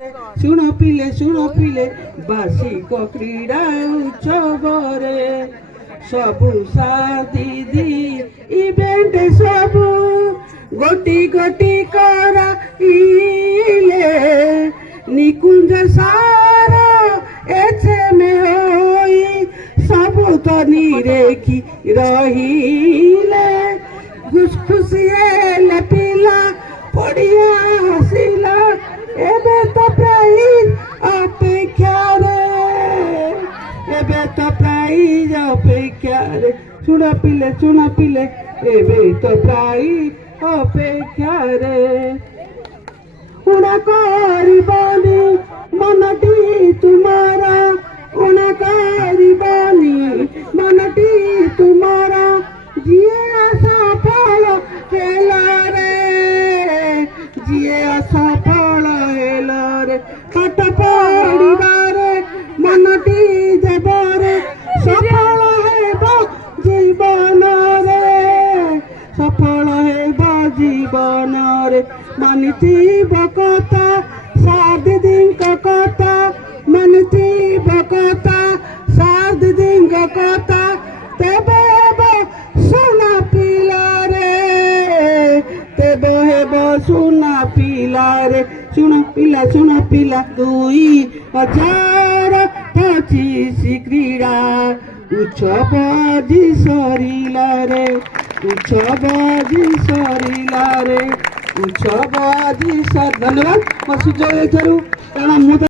शुण पिले बार्षिक क्रीड़ा उत्सवरे सबु दीदी इवेंट सबु गोटी गोटी करा इले निकुंज सारा एथे में होई सबु तो निरेखी रहिले खुशिये पिला पड़िया हसिला एबे तो प्राइज अपेक्षा रे चुना पिले एबे तो प्राइज अपेक्षा रे उड़ा करिबानी मनटी तुम्हारा उड़ा करिबानी मनटी तुम्हारा जिए आशा फल हेला रे जिए आशा फल हेला रे पाठ पढ़िबारे मनटी देबरे सफल हेब जीवन रे सफल हेब जीवन रे मानिथी बकता सारदिन कथा मानिथी बकता सारदिन कथा तेबे सुना पिला रे तेबे हेब सुना पिला रे सुना पिला 2025 क्रीड़ा उत्सव जी सरिला रे उत्सव जी सरिला रे उत्सव जी धन्यवाद। मैं सुजय कारण